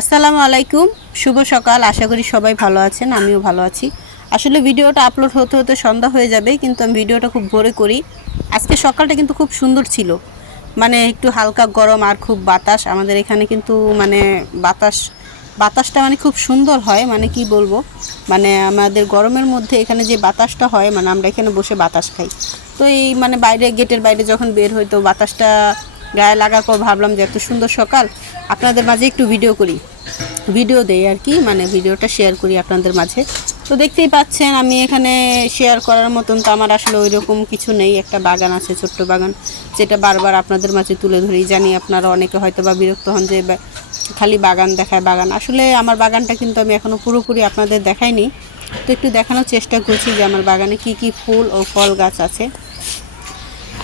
আসসালামু আলাইকুম। শুভ সকাল। আশা করি সবাই ভালো আছেন, আমিও ভালো আছি। আসলে ভিডিওটা আপলোড হতে হতে সন্ধ্যা হয়ে যাবে, কিন্তু আমি ভিডিওটা খুব ভোরে করি। আজকে সকালটা কিন্তু খুব সুন্দর ছিল। মানে একটু হালকা গরম আর খুব বাতাস। আমাদের এখানে কিন্তু মানে বাতাস, বাতাসটা মানে খুব সুন্দর হয় মানে কি বলব? মানে আমাদের গরমের মধ্যে এখানে যে বাতাসটা হয় মানে আমরা এখানে বসে বাতাস খাই। তো এই মানে বাইরে গেটের বাইরে যখন বের হই, তো বাতাসটা গায়ে লাগার পর ভাবলাম যে এত সুন্দর সকাল। আপনাদের মাঝে একটু ভিডিও করি। ভিডিও দেই আর কি মানে ভিডিওটা শেয়ার করি আপনাদের মাঝে। তো দেখতেই পাচ্ছেন, আমি এখানে শেয়ার করার মতন তো আমার আসলে ওই রকম কিছু নেই। একটা বাগান আছে, ছোট্ট বাগান, যেটা বারবার আপনাদের মাঝে তুলে ধরি জানি। আপনারা অনেকে হয়তো বা বিরক্ত হন যে খালি বাগান দেখায় বাগান। আসলে আমার বাগানটা কিন্তু আমি এখনও পুরোপুরি আপনাদের দেখাইনি। তো একটু দেখানোর চেষ্টা করছি যে, আমার বাগানে কি কি ফুল ও ফল গাছ আছে।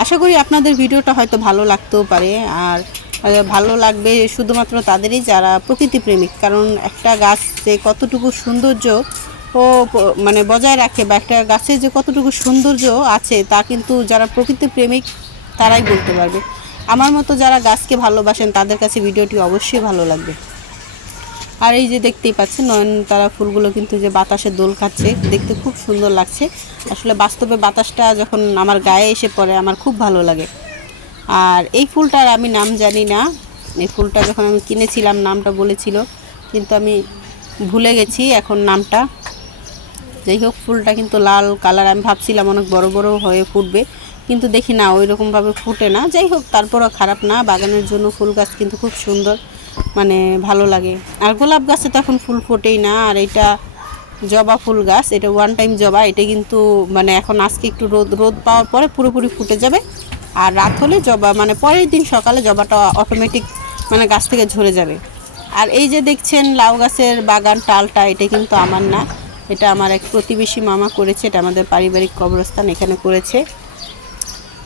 আশা করি আপনাদের ভিডিওটা হয়তো ভালো লাগতেও পারে। আর ভালো লাগবে শুধুমাত্র তাদেরই যারা প্রকৃতি প্রেমিক। কারণ একটা গাছ যে কতটুকু সৌন্দর্য ও মানে বজায় রাখে বা একটা গাছের যে কতটুকু সৌন্দর্য আছে তা কিন্তু যারা প্রকৃতি প্রেমিক, তারাই বলতে পারবে। আমার মতো যারা গাছকে ভালোবাসেন, তাদের কাছে ভিডিওটি অবশ্যই ভালো লাগবে। আর এই যে দেখতেই পাচ্ছেন, নয়নতারা ফুলগুলো কিন্তু যে বাতাসে দোল খাচ্ছে, দেখতে খুব সুন্দর লাগছে। আসলে বাস্তবে বাতাসটা যখন আমার গায়ে এসে পড়ে, আমার খুব ভালো লাগে। আর এই ফুলটার আমি নাম জানি না। এই ফুলটা যখন আমি কিনেছিলাম, নামটা বলেছিল। কিন্তু আমি ভুলে গেছি এখন নামটা। যাই হোক, ফুলটা কিন্তু লাল কালার, আমি ভাবছিলাম অনেক বড় বড় হয়ে ফুটবে। কিন্তু দেখি না ওই রকমভাবে ফুটে না। যাই হোক, তারপরও খারাপ না। বাগানের জন্য ফুল গাছ কিন্তু খুব সুন্দর মানে ভালো লাগে। আর গোলাপ গাছে তো এখন ফুল ফোটেই না। আর এটা জবা ফুল গাছ, এটা ওয়ান টাইম জবা। এটা কিন্তু মানে এখন আজকে একটু রোদ রোদ পাওয়ার পরে পুরোপুরি ফুটে যাবে। আর রাত হলে জবা মানে পরের দিন সকালে জবাটা অটোমেটিক মানে গাছ থেকে ঝরে যাবে। আর এই যে দেখছেন লাউ গাছের বাগান, টালটা, এটা কিন্তু আমার না। এটা আমার এক প্রতিবেশী মামা করেছে, এটা আমাদের পারিবারিক কবরস্থান এখানে করেছে।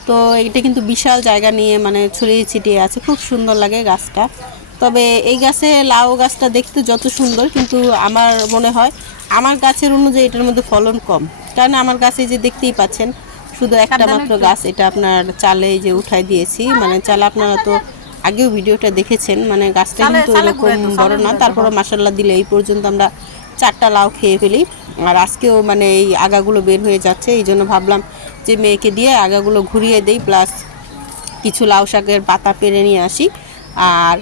তো এটা কিন্তু বিশাল জায়গা নিয়ে মানে ছড়িয়ে ছিটিয়ে আছে, খুব সুন্দর লাগে গাছটা। তবে এই গাছে, লাউ গাছটা দেখতে যত সুন্দর, কিন্তু আমার মনে হয় আমার গাছের অনুযায়ী এটার মধ্যে ফলন কম। কারণ আমার গাছে যে দেখতেই পাচ্ছেন শুধু একটা মাত্র গাছ এটা আপনার চালে যে উঠাই দিয়েছি। মানে চালে আপনারা তো আগেও ভিডিওটা দেখেছেন মানে গাছটা কিন্তু এরকম বড় না তারপরে মাসাল্লাহ দিলে এই পর্যন্ত আমরা চারটা লাউ খেয়ে ফেলি। আর আজকেও মানে এই আগাগুলো বের হয়ে যাচ্ছে এই জন্য ভাবলাম যে মেয়েকে দিয়ে আগাগুলো ঘুরিয়ে দেই প্লাস কিছু লাউ শাকের পাতা পেরে নিয়ে আসি। আর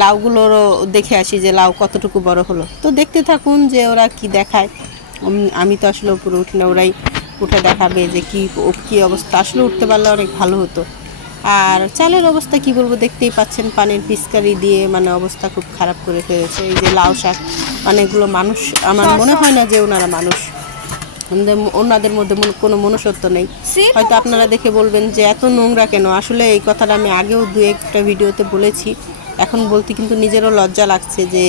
লাউগুলোরও দেখে আসি যে লাউ কতটুকু বড় হলো। তো দেখতে থাকুন যে ওরা কি দেখায়। আমি তো আসলে উপরে উঠি না ওরাই উঠে দেখাবে যে কি কি অবস্থা। আসলে উঠতে পারলে অনেক ভালো হতো। আর চালের অবস্থা কি বলব দেখতেই পাচ্ছেন পানির পিচকারি দিয়ে মানে অবস্থা খুব খারাপ করে ফেলেছে। এই যে লাউ শাক মানে এগুলো মানুষ আমার মনে হয় না যে ওনারা মানুষ। ওনাদের ওনাদের মধ্যে কোনো মনুষ্যত্ব নেই। হয়তো আপনারা দেখে বলবেন যে এত নোংরা কেন? আসলে এই কথাটা আমি আগেও দু একটা ভিডিওতে বলেছি। এখন বলতে কিন্তু নিজেরও লজ্জা লাগছে যে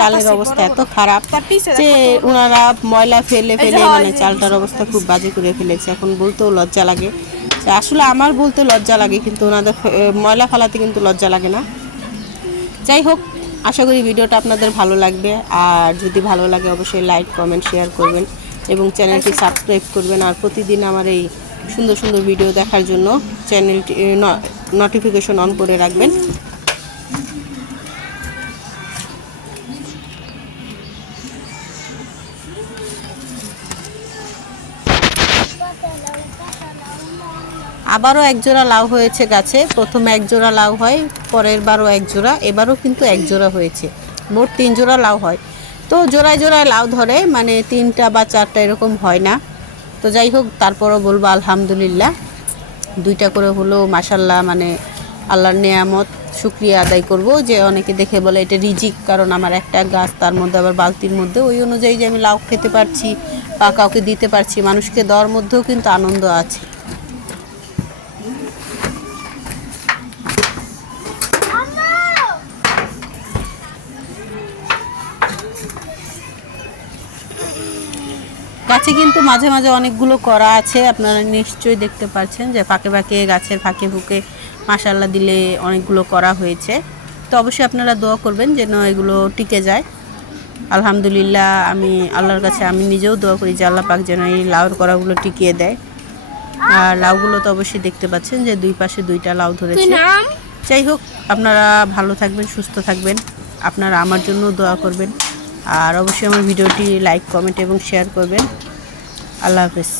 চালের অবস্থা এত খারাপ যে ওনারা ময়লা ফেলে ফেলে মানে চালটার অবস্থা খুব বাজে করে ফেলেছে। এখন বলতেও লজ্জা লাগে। আসলে আমার বলতে লজ্জা লাগে কিন্তু ওনাদের ময়লা ফেলাতে কিন্তু লজ্জা লাগে না। যাই হোক আশা করি ভিডিওটা আপনাদের ভালো লাগবে। আর যদি ভালো লাগে অবশ্যই লাইক কমেন্ট শেয়ার করবেন এবং চ্যানেলটি সাবস্ক্রাইব করবেন। আর প্রতিদিন আমার এই সুন্দর সুন্দর ভিডিও দেখার জন্য চ্যানেলটি নোটিফিকেশন অন করে রাখবেন। আবারও এক জোড়া লাউ হয়েছে গাছে। প্রথমে এক জোড়া লাউ হয়, পরের বারও এক জোড়া এবারও কিন্তু এক জোড়া হয়েছে। মোট তিন জোড়া লাউ হয়। তো জোড়ায় জোড়ায় লাউ ধরে মানে তিনটা বা চারটা এরকম হয় না। তো যাই হোক, তারপরও বলব আলহামদুলিল্লাহ। দুইটা করে হলো মাসাল্লাহ মানে আল্লাহর নেয়ামত, শুক্রিয়া আদায় করব। যে অনেকে দেখে বলে এটা রিজিক, কারণ আমার একটা গাছ, তার মধ্যে আবার বালতির মধ্যে। ওই অনুযায়ী যে আমি লাউ খেতে পারছি বা কাউকে দিতে পারছি, মানুষকে দেওয়ার মধ্যেও কিন্তু আনন্দ আছে। গাছে কিন্তু মাঝে মাঝে অনেকগুলো করা আছে আপনারা নিশ্চয়ই দেখতে পাচ্ছেন যে ফাঁকে ফাঁকে গাছের ফাঁকে ফুঁকে মাসাল্লা দিলে অনেকগুলো করা হয়েছে। তো অবশ্যই আপনারা দোয়া করবেন যেন এগুলো টিকে যায়। আলহামদুলিল্লাহ আমি আল্লাহর কাছে আমি নিজেও দোয়া করি যে আল্লাহ পাক যেন এই লাউর করাগুলো টিকিয়ে দেয়। আর লাউগুলো তো অবশ্যই দেখতে পাচ্ছেন যে দুই পাশে দুইটা লাউ ধরেছে। যাই হোক আপনারা ভালো থাকবেন সুস্থ থাকবেন। আপনারা আমার জন্য দোয়া করবেন। আর অবশ্যই আমার ভিডিওটি লাইক কমেন্ট এবং শেয়ার করবেন। আল্লাহ হাফেজ।